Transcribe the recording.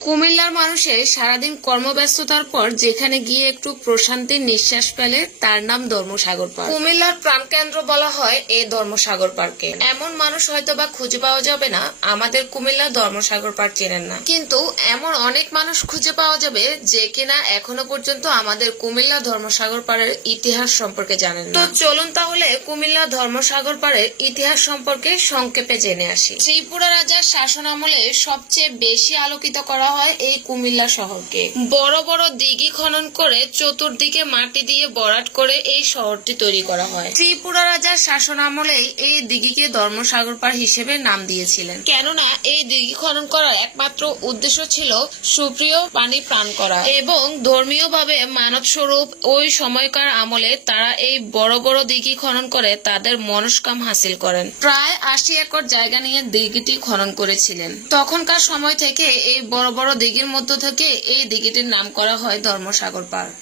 কুমিল্লার মানুষের সারাদিন কর্মব্যস্ততার পর যেখানে গিয়ে একটু প্রশান্তির নিঃশ্বাস ফেলে তার নাম ধর্মসাগর পার্ক। কুমিল্লার প্রাণকেন্দ্র বলা হয় এই ধর্মসাগর পার্কে। এমন মানুষ হয়তো বা খুঁজে পাওয়া যাবে না আমাদের কুমিল্লার ধর্মসাগর পার্ক চেনেন না, কিন্তু এমন অনেক মানুষ খুঁজে পাওয়া যাবে যে কিনা এখনো পর্যন্ত আমাদের কুমিল্লা ধর্মসাগর পাড়ের ইতিহাস সম্পর্কে জানেন না। তো চলুন তাহলে কুমিল্লা ধর্মসাগর পাড়ের ইতিহাস সম্পর্কে সংক্ষেপে জেনে আসি। ত্রিপুরা রাজার শাসন আমলে সবচেয়ে বেশি আলোকিত করা হয় এই কুমিল্লা শহরকে। বড় বড় দিঘি খনন করে চতুর্দিকে মাটি দিয়ে ভরাট করে এই শহরটি তৈরি করা হয়। ত্রিপুরা রাজার শাসন আমলেই এই দিঘিকে ধর্মসাগর পাড় হিসেবে নাম দিয়েছিলেন, কেননা এই দিঘি খনন করার একমাত্র উদ্দেশ্য ছিল সুপ্রিয় পানি পান করা এবং ধর্মীয় ভাবে মানব স্বরূপ। ওই সময়কার আমলে তারা এই বড় বড় দিঘি খনন করে তাদের মনস্কাম হাসিল করেন। প্রায় 80 একর জায়গা নিয়ে দিঘিটি খনন করেছিলেন। তখনকার সময় থেকে এই বড় বড় দিঘির মধ্য থেকে এই দিঘিটির নাম করা হয় ধর্মসাগর পার্ক।